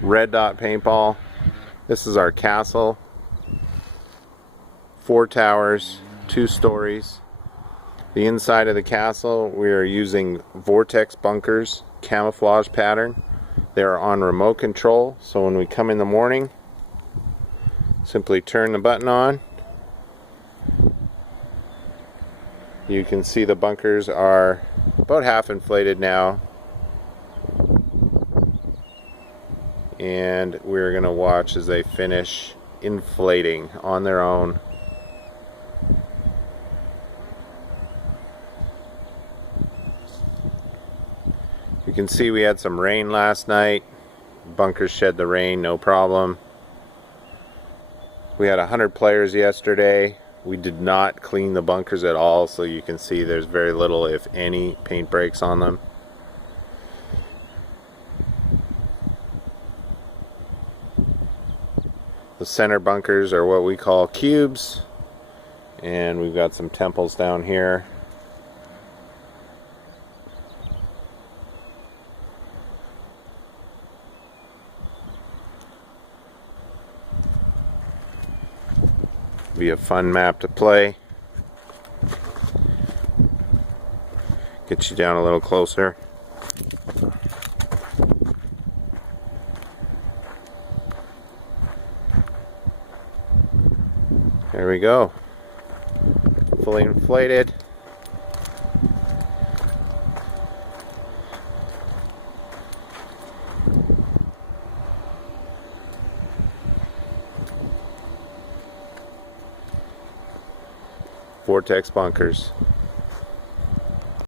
Red Dot Paintball. This is our castle. 4 towers, 2 stories. The inside of the castle, we are using Vortex bunkers, camouflage pattern. They are on remote control, so when we come in the morning, simply turn the button on. You can see the bunkers are about half inflated now. And we're going to watch as they finish inflating on their own. You can see we had some rain last night. Bunkers shed the rain, no problem. We had 100 players yesterday. We did not clean the bunkers at all, so you can see there's very little, if any, paint breaks on them. The center bunkers are what we call cubes, and we've got some temples down here. Be a fun map to play. Get you down a little closer. There we go. Fully inflated. Vortex bunkers.